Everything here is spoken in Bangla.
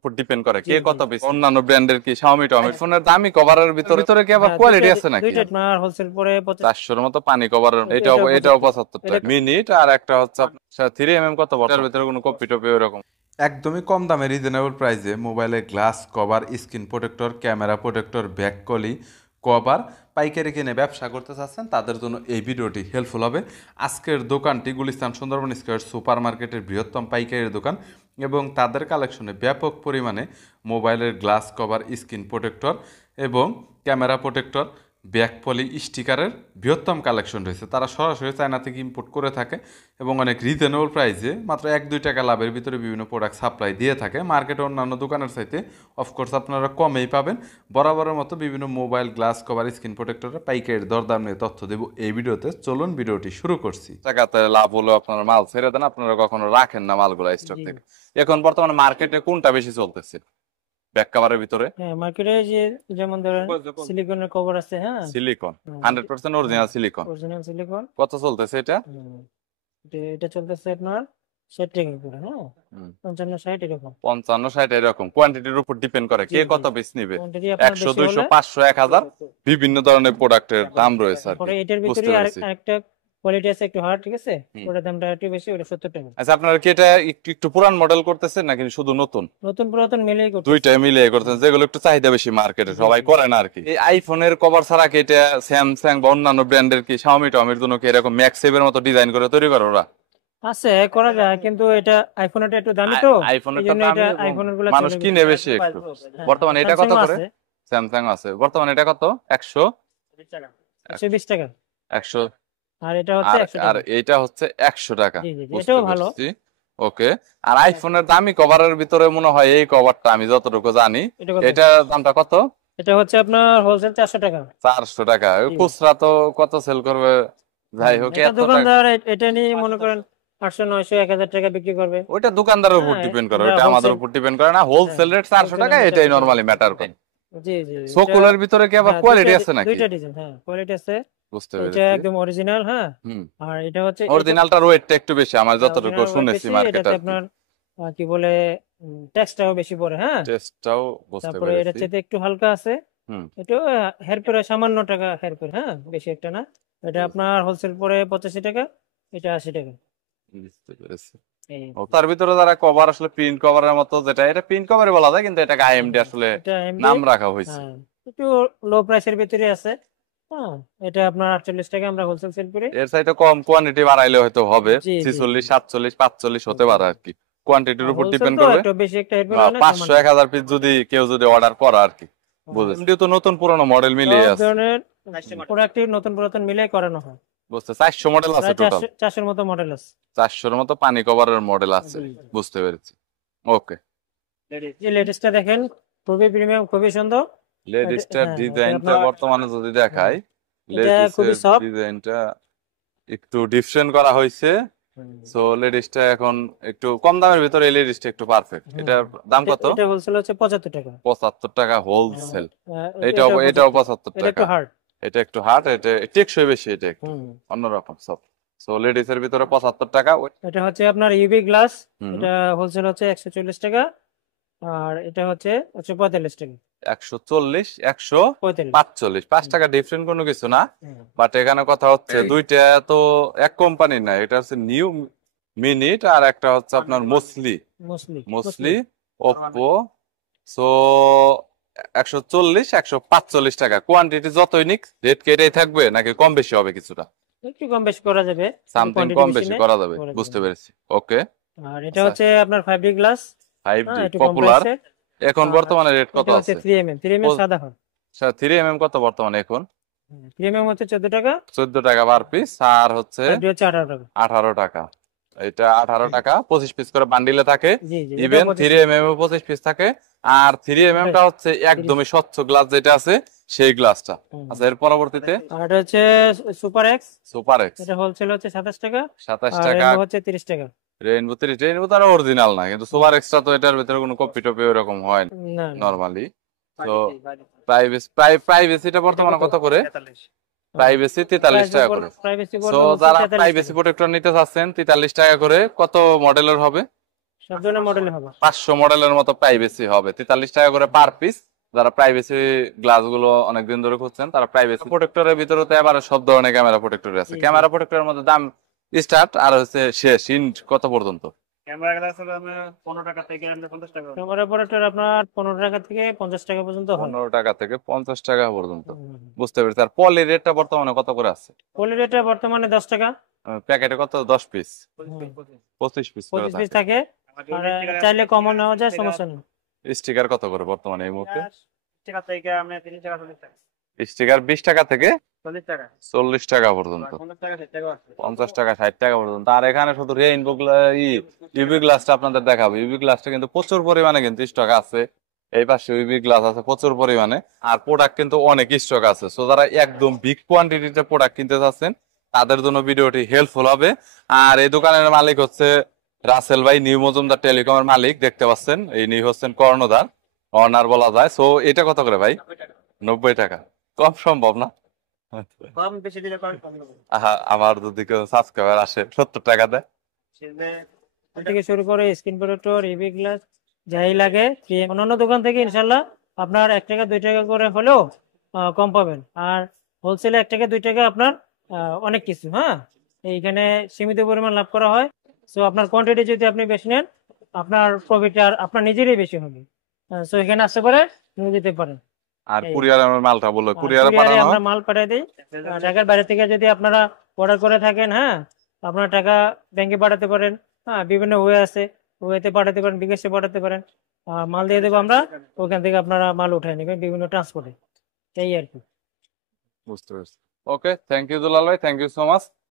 উপর ডিপেন্ড করে কে কত বেশি। অন্যান্য ব্র্যান্ডের কি Xiaomi টমি ফোনের দামি কভারের ভিতরে কি আবার কোয়ালিটি আছে নাকি? দুইটা আপনার হোলসেল পরে 400 এর মতো পানি কভারের, এটাও 75 টাকা মিনিট। আর একটা হচ্ছে আপনার 3mm কত বড়টার ভিতরে কোনো কপি টপি এরকম একদমই কম দামে রিজনেবল প্রাইসে মোবাইলের glass cover, screen protector, camera protector, back কলি কভার পাইকারি কিনে ব্যবসা করতে চাচ্ছেন তাদের জন্য এই ভিডিওটি হেল্পফুল হবে। আজকের দোকানটি গুলিস্তান সুন্দরবন স্কয়ার সুপার মার্কেটের বৃহত্তম পাইকারি দোকান এবং তাদের কালেকশনে ব্যাপক পরিমাণে মোবাইলের গ্লাস কভার, স্ক্রিন প্রোটেক্টর এবং ক্যামেরা প্রোটেক্টর, ব্যাক পলি স্টিকারের বৃহত্তম কালেকশন রয়েছে। তারা সরাসরি চায়না থেকে ইম্পোর্ট করে থাকে এবং অনেক রিজনেবল প্রাইসে মাত্র 1-2 টাকা লাভের ভিতরে বিভিন্ন প্রোডাক্ট সাপ্লাই দিয়ে থাকে। মার্কেটে অন্যান্য দোকানের চাইতে অফকোর্স আপনারা কমেই পাবেন। বরাবরের মতো বিভিন্ন মোবাইল গ্লাস কভার, স্ক্রিন প্রোটেক্টরের পাইকারি দরদাম নিয়ে তথ্য দেব এই ভিডিওতে। চলুন ভিডিওটি শুরু করছি। টাকাতে লাভ হলো আপনারা মাল ছেড়ে দেন, আপনারা কখনো রাখেন না মালগুলো স্টক থেকে। এখন বর্তমানে মার্কেটে কোনটা বেশি চলতেছে ব্যাক কভারের ভিতরে? হ্যাঁ, মার্কেটে যে যেমন ধরেন সিলিকনের কভার আছে, হ্যাঁ silicon 100% original silicon original silicon. কত চলতেছে এটা? এটা চলতেছে আপনার 60 টাকা করে, হ্যাঁ 55-60 এরকম। 55-60 এরকম কোয়ান্টিটির উপর ডিপেন্ড করে কে কত পিস নেবে। কোয়ান্টিটি আপনার 100, বেশি 200, হলে 500, 1000 বিভিন্ন ধরনের প্রোডাক্টের দাম রয়েছে আর পরে কি। এটার ভিতরে আরেকটা কোয়ালিটি আছে একটু হার্ড, ঠিক আছে, ওটার দামটা একটু বেশি, ওটা 70 টাকা। আচ্ছা, আপনারা কি এটা একটু পুরান মডেল করতেছেন নাকি শুধু নতুন? নতুন পুরাতন মিলিয়ে করতে, দুইটাই মিলিয়ে করতেছেন, যেগুলো একটু চাহিদা বেশি মার্কেটে সবাই করে না আর কি। এই আইফোনের কভার ছাড়া কি এটা স্যামসাং বা অন্যান্য ব্র্যান্ডের কি Xiaomi টমির জন্য কি এরকম ম্যাক্সেভের মতো ডিজাইন করে তৈরি করে ওরা? আছে, করা যায়, কিন্তু এটা আইফোনেরটা একটু দামি তো, আইফোনেরটা এটা আইফোনের গুলো মানুষ কিনে বেশি একটু। বর্তমানে এটা কত করে? স্যামসাং আছে বর্তমানে এটা কত? 120 টাকা। 100 আর এটা হচ্ছে 100 টাকা। আর এটা হচ্ছে 100 টাকা। এটাও ভালো। ওকে। আর আইফোনের দামি কভারের ভিতরে মনে হয় এই কভারটা আমি যতটুকু জানি, এটার দামটা কত? এটা হচ্ছে আপনার হোলসেল 400 টাকা। 400 টাকা। খুচরা তো কত সেল করবে? যাই হোক, দোকানদার এটা নিয়ে মনে করেন 800, 900, 1000 টাকা বিক্রি করবে। ওইটা দোকানদারের উপর ডিপেন্ড করে, ওটা আমাদের উপর ডিপেন্ড করে না। হোলসেল রেট 400 টাকা, এটাই নরমালি ম্যাটার করে। জি জি। সোকুলার ভিতরে কি আবার কোয়ালিটি আছে নাকি? দুইটা ডিজাইন, হ্যাঁ কোয়ালিটি আছে। বুঝতে পেরেছি। এটা একদম অরিজিনাল, হ্যাঁ। আর এটা হচ্ছে অরিজিনালটার ওয়েটটা একটু বেশি আমার যতটুকু শুনেছি মার্কেটে। এটাতে আপনার কি বলে টেক্সটটাও বেশি পড়ে, হ্যাঁ টেক্সটটাও বুঝতে পেরেছি। তারপরে এটা চেয়ে একটু হালকা আছে। এটা হেয়ার করে সামান্য টাকা হেয়ার করে, হ্যাঁ বেশি একটা না। এটা আপনার হোলসেল পরে 85 টাকা, এটা 80 টাকা। বুঝতে পেরেছি। তার ভিতরে যারা কভার আসলে প্রিন্ট কভারের মতো, যেটা এটা প্রিন্ট কভারই বলা যায়, কিন্তু এটাকে আইএমডি আসলে নাম রাখা হয়েছে। একটু লো প্রাইসের ভিতরে আছে, হ্যাঁ এটা আপনার 48 টাকা আমরা হোলসেল সেল করি। এর চাইতে কম কোয়ান্টিটি বাড়াইলে হয়তো হবে 46, 47, 45 হতে পারে আর কি। কোয়ান্টিটির উপর ডিপেন্ড করবে। একটু বেশি একটা হেড 500, 1000 পিস যদি কেউ যদি অর্ডার করে আর কি। বুঝেছেন, তো নতুন পুরনো মডেল মিলিয়ে আছে, ধরনের প্রোডাক্ট নতুন পুরাতন মিলিয়ে করানো হয়। বুঝতে 400 মডেল আছে টোটাল। 400 এর মতো মডেল আছে। 400 এর মতো পানি কভারের মডেল আছে। বুঝতে পেরেছি। ওকে। এই লেটেস্টটা দেখেন, খুবই প্রিমিয়াম, খুবই সুন্দর। লেটেস্টের ডিজাইনটা বর্তমানে যদি দেখাই, লেটেস্টের ডিজাইনটা একটু ডিফারেন্ট করা হয়েছে। সো লেডিসটা এখন একটু কম দামের ভিতরে, এই লেডিসটা একটু পারফেক্ট। এটার দাম কত? এটা হোলসেল হচ্ছে 75 টাকা। 75 টাকা হোলসেল। এটাও 75 টাকা। এটা একটু হার্ড, এটা টেকসই বেশি, এটা একটু অন্যরকম সব। সো লেডিস এর ভিতরে 75 টাকা। এটা হচ্ছে আপনার ইউভি গ্লাস, এটা হোলসেল হচ্ছে 140 টাকা, আর এটা হচ্ছে 145 টাকা। 140, 145, 5 টাকা ডিফারেন্ট কোনো কিছু না। বাট এখানে কথা হচ্ছে দুইটা তো এক কোম্পানি না, এটা হচ্ছে নিউ মিনিট আর একটা হচ্ছে আপনার মোসলি ওপ্পো। সো 140, 145 টাকা। কোয়ান্টিটি যতই নিক রেট কি এটাই থাকবে নাকি কম বেশি হবে? কিছুটা একটু কম বেশি করা যাবে, সামথিং কম বেশি করা যাবে। বুঝতে পেরেছি। ওকে। আর এটা হচ্ছে আপনার 5D গ্লাস, 5D পপুলার। এখন বর্তমানে রেট কত আছে? 3mm সাদা হয়। 3mm কত বর্তমানে এখন? 3mm হচ্ছে 14 টাকা। 14 টাকা পার পিস। আর হচ্ছে 18 টাকা। 18 টাকা। এটা 18 টাকা, 25 পিস করে বান্ডিলে থাকে। ইভেন 3mm এ 25 পিস থাকে। আর 3mm টা হচ্ছে একদমই স্বচ্ছ গ্লাস যেটা আছে, সেই গ্লাসটা। আচ্ছা, এর পরবর্তীতে আর এটা হচ্ছে সুপার এক্স। এটা হোলসেল হচ্ছে 27 টাকা। 27 টাকা হচ্ছে 30 টাকা। রেইনবো তো আর অরিজিনাল না, কিন্তু সুপার এক্সট্রা তো এটার ভিতরে কোনো কপি টপি এরকম হয় না নরমালি। তো প্রাইভেসিটা বর্তমানে কত করে? প্রাইভেসি 43 টাকা করে। সো যারা প্রাইভেসি প্রোটেক্টর নিতে চাচ্ছেন 43 টাকা করে। কত মডেলের হবে? সব ধরনের মডেল হবে। 500 মডেলের মতো প্রাইভেসি হবে, 43 টাকা করে পার পিস। যারা প্রাইভেসি গ্লাস গুলো অনেকদিন ধরে খুঁজছেন তারা প্রাইভেসি প্রোটেক্টরের ভিতরে তো এবারে সব ধরনের ক্যামেরা প্রোটেক্টর আছে। ক্যামেরা প্রোটেক্টরের মধ্যে দাম স্টার্ট আর হচ্ছে শেষ ইন্ড কত পর্যন্ত? ক্যামেরা গ্লাস হলো আমরা 15 টাকা থেকে 50 টাকা। ক্যামেরা প্রোটেক্টর আপনার 15 টাকা থেকে 50 টাকা পর্যন্ত হয়। 15 টাকা থেকে 50 টাকা পর্যন্ত, বুঝতে পেরেছি। আর পলি রেটটা বর্তমানে কত করে আছে? পলি রেটটা বর্তমানে 10 টাকা। প্যাকেটে কত? 10 পিস, 25 পিস 25 পিস থাকে। আর চাইলে কমও নেওয়া যায়, সমস্যা নেই। স্টিকার কত করে বর্তমানে এই মুহূর্তে? টাকা থেকে আমরা 30 টাকা 40 টাকা। স্টিকার 20 টাকা থেকে 40 টাকা 40 টাকা পর্যন্ত, 50 টাকা 60 টাকা আছে। 50 টাকা 60 টাকা পর্যন্ত। আর এখানে শুধু রেইনবো ইউভি গ্লাসটা আপনাদের দেখাবো। ইউভি গ্লাসটা কিন্তু প্রচুর পরিমাণে কিন্তু স্টক আছে। এই পাশে ইউভি গ্লাস আছে প্রচুর পরিমাণে, আর প্রোডাক্ট কিন্তু অনেক স্টক আছে। সো যারা একদম বিগ কোয়ান্টিটিতে প্রোডাক্ট কিনতে চাচ্ছেন তাদের জন্য ভিডিওটি হেল্পফুল হবে। আর এই দোকানের মালিক হচ্ছে রাসেল ভাই, নিউ মজুমদার টেলিকমের মালিক। দেখতে পাচ্ছেন এই নিউ হচ্ছেন কর্ণধার, অনার বলা যায়। সো এটা কত করে ভাই? 90 টাকা। কম সম্ভব না? কম বেশি দিলে কম হবে। আমার যদি কেউ সাবস্ক্রাইবার আসে 70 টাকা দেয় থেকে শুরু করে স্ক্রিন প্রোটেক্টর, ইভি গ্লাস যাই লাগে অন্যান্য দোকান থেকে ইনশাল্লাহ আপনার 1 টাকা 2 টাকা করে হলেও কম পাবেন। আর হোলসেলে 1 টাকা 2 টাকা আপনার অনেক কিছু, হ্যাঁ এইখানে সীমিত পরিমাণ লাভ করা হয়। সো আপনার কোয়ান্টিটি যদি আপনি বেশি নেন আপনার প্রফিট আর আপনার নিজেরই বেশি হবে। সো এখানে আসতে পারে নিয়ে যেতে পারেন। আর কুরিয়ারে আমার মালটা বলো, কুরিয়ারে পাঠানো আমরা মাল পাঠিয়ে দিই। ঢাকার বাইরে থেকে যদি আপনারা অর্ডার করে থাকেন, হ্যাঁ আপনারা টাকা ব্যাংকে পাঠাতে পারেন, হ্যাঁ বিভিন্ন ওয়ে আছে, ওয়েতে পাঠাতে পারেন, বিকাশে পাঠাতে পারেন। মাল দিয়ে দেবো আমরা, ওখান থেকে আপনারা মাল উঠায় নেবেন বিভিন্ন ট্রান্সপোর্টে। এই আর কি। বুঝতে পারছি। ওকে, থ্যাংক ইউ দুলাল ভাই, থ্যাংক ইউ সো মাচ।